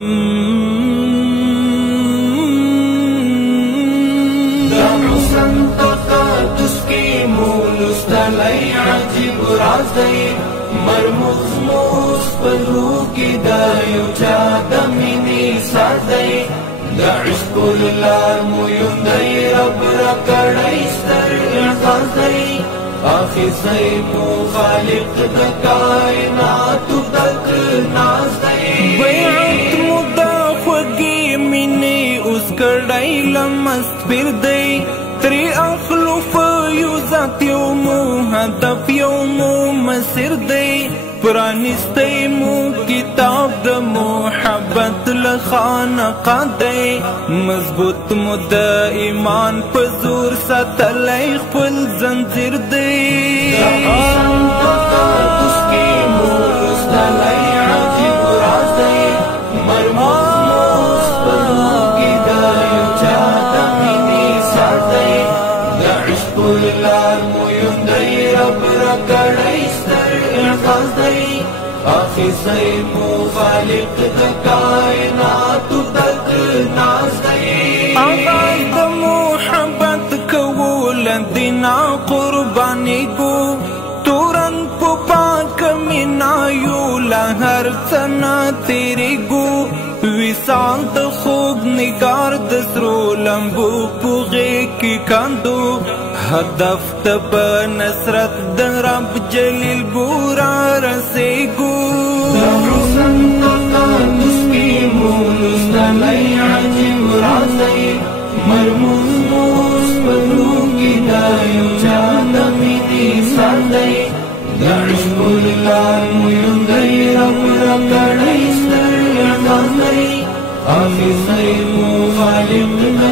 دا حسن تقدس کی مولستلی عجیب راز دی مرموز موز پلو کی دا یو چا دا مینی ساز دی دا عشق للار مویون دی رب را کڑی ستر اعزاز دی آخی سیمو خالق دا کائنات تک ناز دی بیعت مدہ خوگی مینی اس کڑی لمست پھر دی تری اخلوف یو ذات یومو هدف یومو مسیر دی پرانستی مو کتاب د محبت لخانقا دی مضبوط مو د ایمان پزور ساتلی خپل زنجیر دی تقدس کی مولستلی عجیب راز دی مرموز موز پلو کی دا یو چا دا مینی ساز دی دا عشق للار مویون دی رب را کڑی ستر اعزاز دی آخی سیمو خالق دا کائنات تک ناز دی آغاز دا محبت کول دینا قربانی گو تورن پو پاک منایو لہر سنا تیری گو ویسال دا خوب نگار دسرو لمبو پوغے کی کاندو هدف تب نصرت دا رب جلیل گورا رسے گو دا حسن تقدس کی مولستلی عجیب راز دی مرموز موز پلو کی دا یو چا دا مینی ساز دی دا عشق للار مویون دی رب را کڑی ستر اعزاز دی آخی سیمو خالق دا